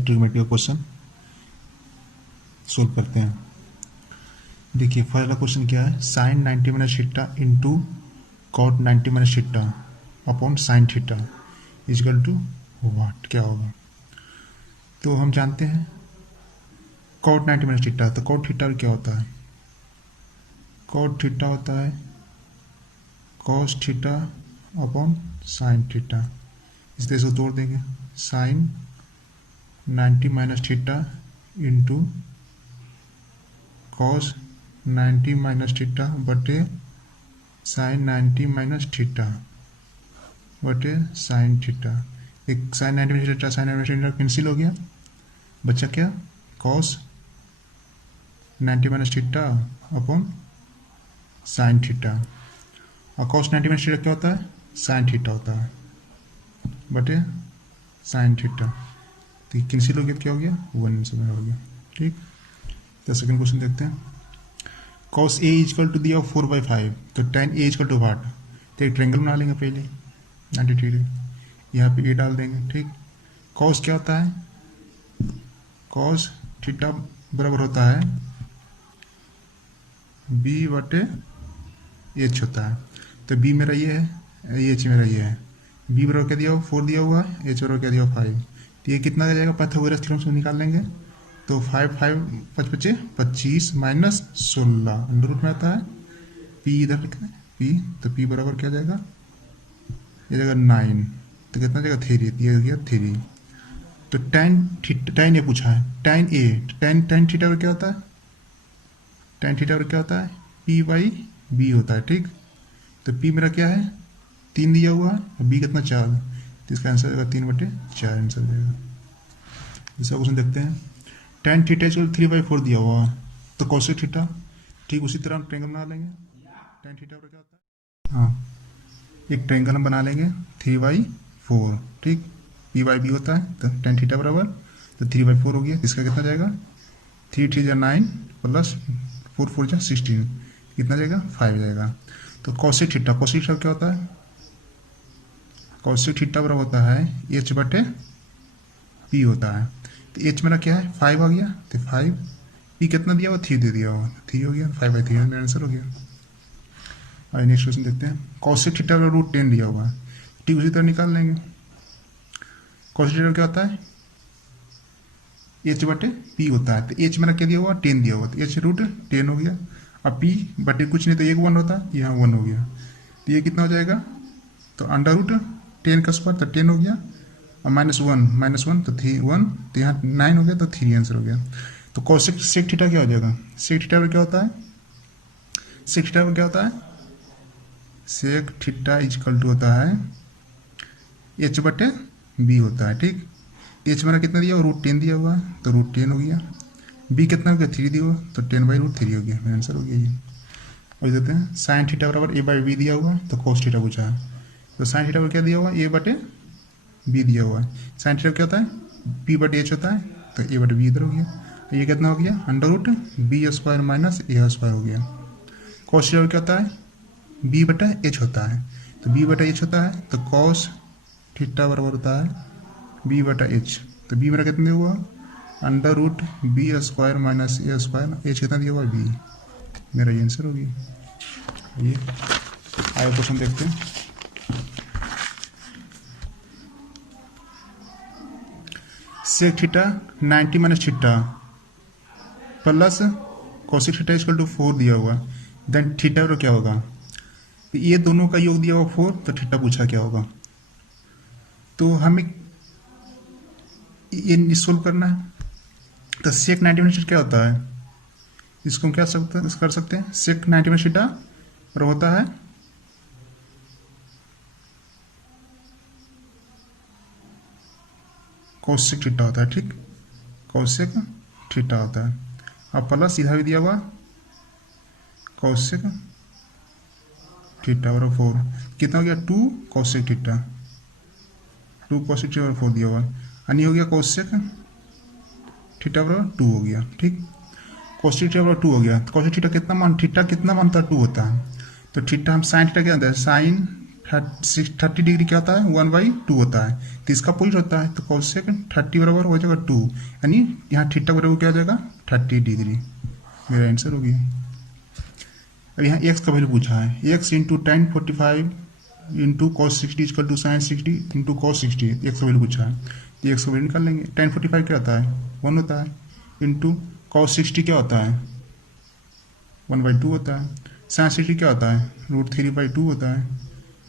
Trigonometry का question solve करते हैं। देखिए पहला क्वेश्चन क्या है, sine 90 minus theta into cot 90 minus theta upon sine theta equal to what, क्या होगा। तो हम जानते हैं कॉट 90 माइनस थीटा, तो कॉट थीटा क्या होता है, कॉट थीटा होता है cos theta upon sine theta. इस तरह से तोड़ देंगे, sine 90 minus theta into cos 90 minus theta बटे साइन 90 माइनस थीटा बटे साइन थीटा। एक sine 90 minus theta sine 90 minus theta cancel हो गया, बचा क्या, cos 90 minus theta upon sine theta. और कॉस 90 माइनस थीटा क्या होता है, साइन थीटा होता है बटे साइन थीटा। तो ये कैंसिल हो गया, क्या हो गया, 1 आंसर में हो गया। ठीक, तो सेकंड क्वेश्चन देखते हैं। कॉस ए इजकल टू दिया 4/5, तो tan ए इजकल टू वाट, तो एक ट्रेंगल बना लेंगे पहले 90 डिग्री, यहाँ पे ए डाल देंगे। ठीक, कॉस क्या होता है, कॉस थीटा बराबर होता है बी बटे एच होता है। तो बी मेरा ये है, एच मेरा ये है। बी बराबर क्या दिया हुआ, 4 दिया हुआ है, एच बराबर क्या दिया हुआ 5। तो ये कितना आ जाएगा, पाइथागोरस थ्योरम से निकाल लेंगे। तो 5 5 5 25 माइनस 16 अंडर रूट में आता है, पी इधर लिखना है पी, तो पी बराबर क्या जाएगा, ये जाएगा 9, तो कितना जाएगा 3, ये हो गया 3। तो tan ए पूछा है, tan ए tan थीटा क्या होता है, tan थीटा क्या होता है, पी बाई बी होता है। ठीक, तो P मेरा क्या है 3 दिया हुआ है, B कितना 4, तो इसका आंसर आएगा 3/4 आंसर जाएगा। दूसरा क्वेश्चन देखते हैं। tan थीटा इक्वल 3/4 दिया हुआ है, तो cosec थीटा, ठीक उसी तरह हम ट्रायंगल बना लेंगे। tan थीटा क्या होता है, हाँ एक ट्रायंगल हम बना लेंगे 3/4। ठीक, P/B होता है, तो tan थीटा बराबर, तो 3/4 हो गया, इसका कितना जाएगा 3 3 जा 9 प्लस 4 4 जा 16, कितना जाएगा 5 जाएगा। तो कॉसेक थीटा, कॉसेक थीटा क्या होता है, कॉसेक थीटा बराबर होता है एच बटे पी होता है। तो एच मेरा क्या है 5 आ गया, तो 5, पी कितना दिया हुआ 3 दे दिया हुआ, 3 हो गया, 5/3 मेरा आंसर हो गया। और नेक्स्ट क्वेश्चन देखते हैं। कॉसेक थीटा का रूट 10 दिया हुआ है, ठीक उसी तरह निकाल लेंगे। कॉसेक थीटा क्या होता है एच बटे पी होता है, तो एच मेरा क्या दिया हुआ 10 दिया हुआ, तो एच रूट 10 हो गया। अब पी बटे कुछ नहीं तो एक 1 होता है, यहाँ 1 हो गया, तो ये कितना हो जाएगा, तो अंडर रूट 10 का स्क्वायर, तो 10 हो गया, और -1 तो 1, तो यहाँ 9 हो गया, तो 3 आंसर हो गया। तो कॉसेक सेक थीटा क्या हो जाएगा, सेक थीटा क्या होता है, सेक थीटा क्या होता है, सेक थीटा इजकल टू होता है एच बटे बी होता है। ठीक, एच मेरा कितना दिया हुआ, रूट 10 दिया हुआ है, तो रूट 10 हो गया। बी कितना हो गया 3 दिया हुआ, तो 10/√3 हो गया, मेरा आंसर हो गया ये। और देते हैं साइन थीटा बराबर a/b दिया हुआ है, तो कॉस थीटा पूछा है, तो साइन थीटा पर क्या दिया हुआ है a/b दिया हुआ है। साइन थीटा क्या होता है p/h होता है, तो a/b इधर हो गया, ये कितना हो गया √b² माइनस a² हो गया। कॉस थीटा क्या होता है b/h होता है, तो b/h होता है, तो कॉस थीटा बराबर होता है b/h, तो b मेरा कितना दिया हुआ √b² माइनस a², एच कितना दिया हुआ बी, मेरा ये आंसर होगी। ये आगे क्वेश्चन देखते हैं। Sec theta 90 minus theta plus cosec theta equal to 4 दिया हुआ, देन थीटा और क्या होगा, तो ये दोनों का योग दिया हुआ 4, तो थीटा पूछा क्या होगा। तो हमें ये सोल्व करना है। तो सेक 90 माइनस क्या होता है, इसको हम क्या कर सकते हैं, सेक 90 माइनस थीटा और होता है कॉसेक थीटा होता है। ठीक, कॉसेक थीटा होता है, और प्लस सीधा भी दिया हुआ कॉसेक थीटा बराबर 4, कितना हो गया 2 कॉसेक थीटा, 2 कॉसेक थीटा बराबर 4 दिया हुआ, यानी हो गया कॉसेक थीटा बराबर 2 हो गया। ठीक, कॉसेक थीटा बराबर 2 हो गया, तो कॉसेक थीटा कितना मान, थीटा कितना मानता 2 होता है, तो थीटा हम साइन थीटा क्या होता है, साइन 30 डिग्री क्या होता है 1/2 होता है, तो इसका अपोजिट होता है, तो कोसेक 30 बराबर हो जाएगा 2, यानी यहाँ थीटा बराबर क्या हो जाएगा 30 डिग्री। मेरा आंसर हो गया। अब यहाँ एक्स का वैल्यू पूछा है, x into tan 45 into cos 60 equal to sine 60 into cos 60, x का वैल्यू पूछा है, तो एक्स का वैल्यू निकाल लेंगे। टेन 45 क्या होता है 1 होता है, इंटू कॉस 60 क्या होता है 1/2 होता है, साइन 60 क्या होता है √3/2 होता है,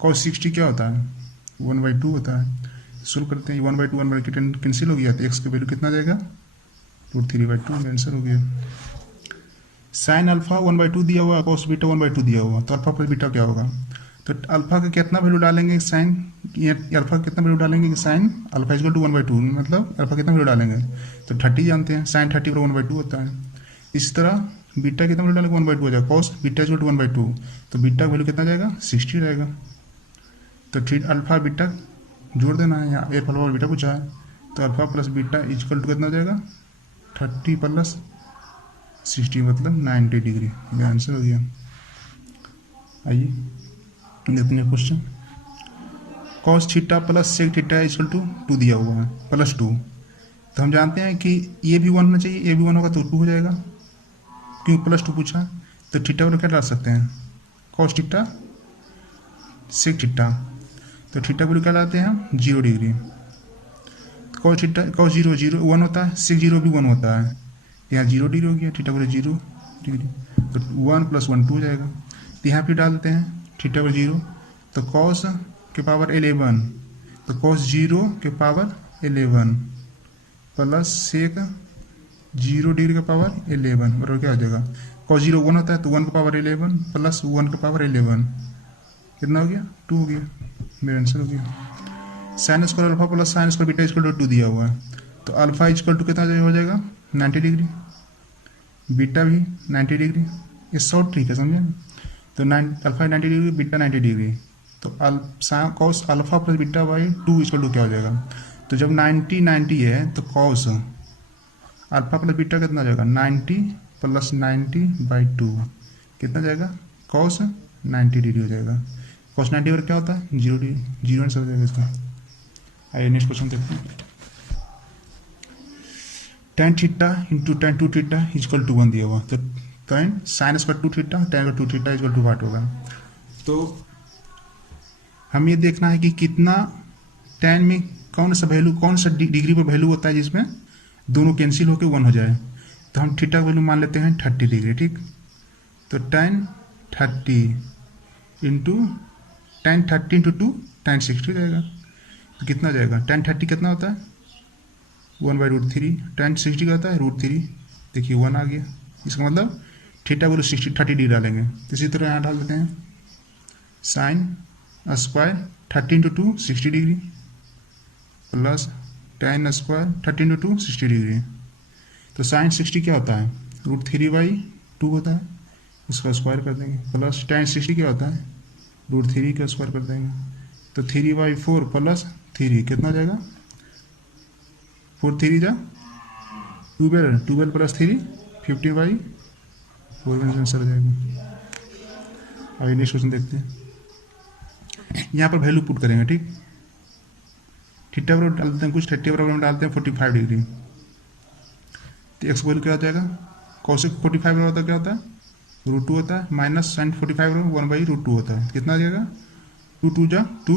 कॉस 60 क्या होता है 1/2 होता है। सोल्व करते हैं, 1/2 1/2 कैंसिल हो गया, तो एक्स का वैल्यू कितना जाएगा √3/2, आंसर हो गया। साइन अल्फा 1/2 दिया हुआ, कॉस बीटा 1/2 दिया हुआ, तो अल्फा प्लस बीटा क्या होगा, तो अल्फा का कितना वैल्यू डालेंगे साइन, अल्फा का कितना वैल्यू डालेंगे साइन अल्फा इक्वल टू 1/2, मतलब अल्फा कितना वैल्यू डालेंगे, तो 30 जानते हैं, साइन 30 पर 1/2 होता है। इसी तरह बीटा कितना वैल्यू डालेंगे 1/2 हो जाएगा, कॉस बीटा इक्वल टू 1/2, तो बीटा का वैल्यू कितना जाएगा 60 रहेगा। तो ठीक अल्फा बीटा जोड़ देना है, यहाँ एक अल्फा और बीटा पूछा है, तो alpha plus beta equal to कितना हो जाएगा 30 प्लस 60 मतलब 90 डिग्री, ये आंसर हो गया। आइए देखते हैं question. Cos theta plus sec theta equal to 2 दिया हुआ है, +2, तो हम जानते हैं कि ये भी 1 होना चाहिए, ये भी 1 होगा तो 2 हो जाएगा, क्यों +2 पूछा, तो थीटा वाला क्या डाल सकते हैं कॉस थीटा सेक थीटा, तो थीटा वाला क्या डालते हैं हम 0 डिग्री, कॉस थीटा कॉस 0 0 1 होता है, सेक 0 भी 1 होता है, यहाँ 0 डिग्री हो गया, थीटा वाला 0 डिग्री, तो 1 + 1 2 हो जाएगा। तो यहाँ पे डालते हैं थीटा वाला 0, तो कॉस के पावर 11, तो कॉस 0 के पावर 11 प्लस सेक 0 डिग्री का पावर 11 बराबर क्या हो जाएगा, कॉस 0 1 होता है, तो 1 का पावर 11 प्लस 1 का पावर 11 कितना हो गया 2 हो गया, मेरा आंसर हो गया। Sine square alpha plus sine square beta equal to 2 दिया हुआ है, तो अल्फा इक्वल टू कितना हो जाएगा 90 डिग्री, बीटा भी 90 डिग्री, ये शॉर्ट ट्रिक है समझे, तो अल्फा 90 डिग्री बीटा 90 डिग्री, तो cos alpha plus beta by 2 equal to क्या हो जाएगा, तो जब 90 90 है तो कॉस अल्फा प्लस बीटा कितना जाएगा 90 + 90/2 कितना जाएगा कॉस 90 डिग्री हो जाएगा, कॉस 90 पर क्या होता है 0 डिग्री, 0 आंसर हो जाएगा इसका। आइए नेक्स्ट क्वेश्चन देखते हैं। tan theta into tan 2 theta equal to 1 दिया हुआ, तो tan sine square 2 theta tan 2 theta equal to 8 होगा। तो हम ये देखना है कि कितना tan में कौन सा वैल्यू कौन सा डिग्री पर वैल्यू होता है जिसमें दोनों कैंसिल होकर 1 हो जाए, तो हम थीटा का वैल्यू मान लेते हैं 30 डिग्री, ठीक, तो tan 30 into tan 30 into 2 tan 60 रहेगा, तो कितना जाएगा tan 30 कितना होता है 1/√3, tan 60 का होता है √3, देखिए 1 आ गया, इसका मतलब थीटा वैल्यू 30 डिग्री डालेंगे, तो इसी तरह यहाँ डाल देते हैं sine square 30 into 2 60 degree plus tan square 30 into 2 60 degree, तो साइन 60 क्या होता है √3/2 होता है, इसका स्क्वायर कर देंगे, प्लस tan 60 क्या होता है √3 का स्क्वायर कर देंगे, तो 3/4 प्लस 3 कितना जाएगा 4 3 जा 12 प्लस 3 15/4 में आंसर हो जाएगा। आइए नेक्स्ट क्वेश्चन देखते हैं। यहाँ पर वैल्यू पुट करेंगे, ठीक, थीटा बराबर डालते हैं कुछ, थीटा बराबर में डालते हैं 45 डिग्री, तो एक्स वैल्यू क्या हो जाएगा कॉसेक 45 बराबर होता है क्या होता है √2 होता है, माइनस साइन 45 बराबर 1/√2 होता है, कितना आ जाएगा 2 2 जा 2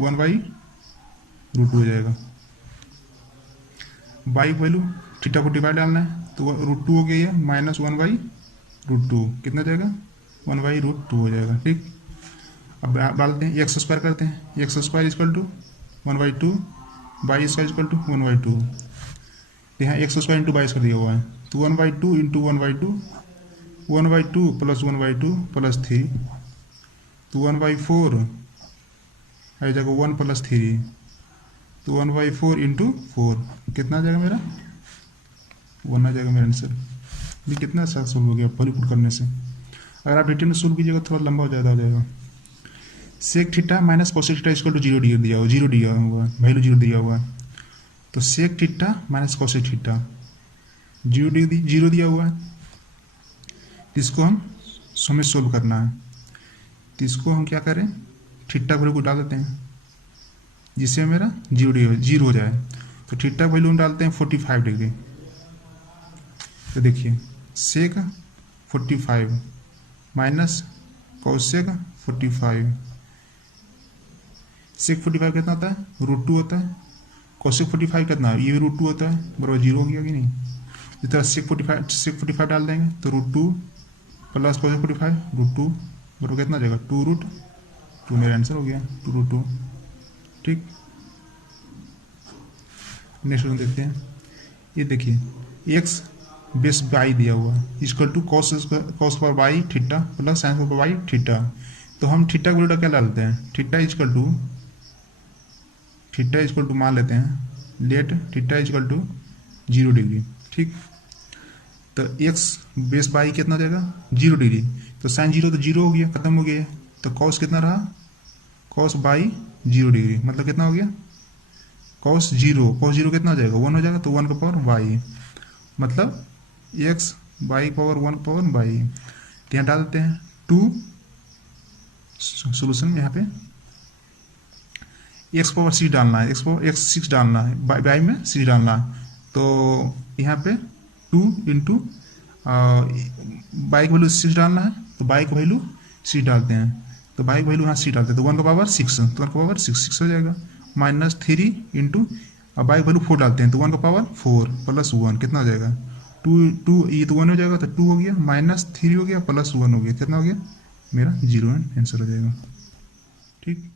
1/√2 हो जाएगा। बाई वैल्यू थीटा 45 डालना है, तो √2 हो गया माइनस 1/√2 कितना जाएगा 1/√2 हो जाएगा, ठीक। अब डालते हैं एक्स स्क्वायर करते हैं, x square equal to 1/2 y square equal to 1/2, यहाँ x square into y square दिया हुआ है, तो 1/2 इंटू 1/2 प्लस 1/2 प्लस 3, तो 1/4 आ जाएगा 1 + 3, तो 1/4 इंटू 4 कितना आ जाएगा मेरा 1 आ जाएगा मेरा आंसर। ये कितना अच्छा सोल्व हो गया वैल्यू पुट करने से, अगर आप रिटर्न में सोल्व कीजिएगा थोड़ा लंबा हो ज़्यादा हो जाएगा। Sec theta minus cosec theta equal to 0 दिया हुआ, 0 दिया हुआ वैल्यू 0 दिया हुआ है, तो sec theta minus cosec theta 0 दिया हुआ है, इसको हम हमें सोल्व करना है, तो इसको हम क्या करें थीटा वैल्यू को डाल देते हैं जिससे मेरा जीरो हो जाए। तो थीटा वैल्यू डालते हैं 45 डिग्री। तो देखिए सेक 45 माइनस कॉसेक 45। सेक 45 कितना होता है, √2 होता है। कॉसेक 45 कितना है, ये भी √2 होता है, बराबर जीरो हो गया कि नहीं। इस तरह सेक 45 डाल देंगे तो √2 प्लस कॉसेक 45 √2 बराबर कितना जाएगा, 2√2। मेरा आंसर हो गया 2√2। ठीक, नेक्स्ट क्वेश्चन देखते हैं। ये देखिए एक्स बेस बाई दिया हुआ इक्वल टू कॉस पर बाई थीटा प्लस साइन पर बाई थीटा। तो हम थीटा को क्या डालते हैं, थीटा इक्वल टू मान लेते हैं let theta equal to 0 degree. ठीक, तो एक्स बेस बाई कितना हो जाएगा 0 डिग्री। तो साइन 0 तो 0 हो गया, खत्म हो गया। तो कॉस कितना रहा, कॉस बाई 0 डिग्री मतलब कितना हो गया, कॉस जीरो कितना हो जाएगा 1 हो जाएगा। तो 1 का पावर बाई मतलब x by power 1 power by. तो यहाँ डाल देते हैं 2 सोल्यूशन में। यहाँ पे एक्स पावर 6 डालना है, एक्स 6 डालना है, बाई में 6 डालना है। तो यहाँ पे 2 इंटू बाई का वैल्यू 6 डालना है, तो बाई का वैल्यू 6 डालते हैं। तो बाई का वैल्यू यहाँ 6 डालते हैं, तो 1 का पावर 6, तो 1 का पावर 6 हो जाएगा। माइनस 3 इंटू बाई का वैल्यू 4 डालते हैं, तो 1 का पावर 4 प्लस 1 कितना हो जाएगा 2 ये तो 1 हो जाएगा, तो 2 हो गया, माइनस 3 हो गया, प्लस 1 हो गया, कितना हो गया मेरा 0 आंसर हो जाएगा। ठीक।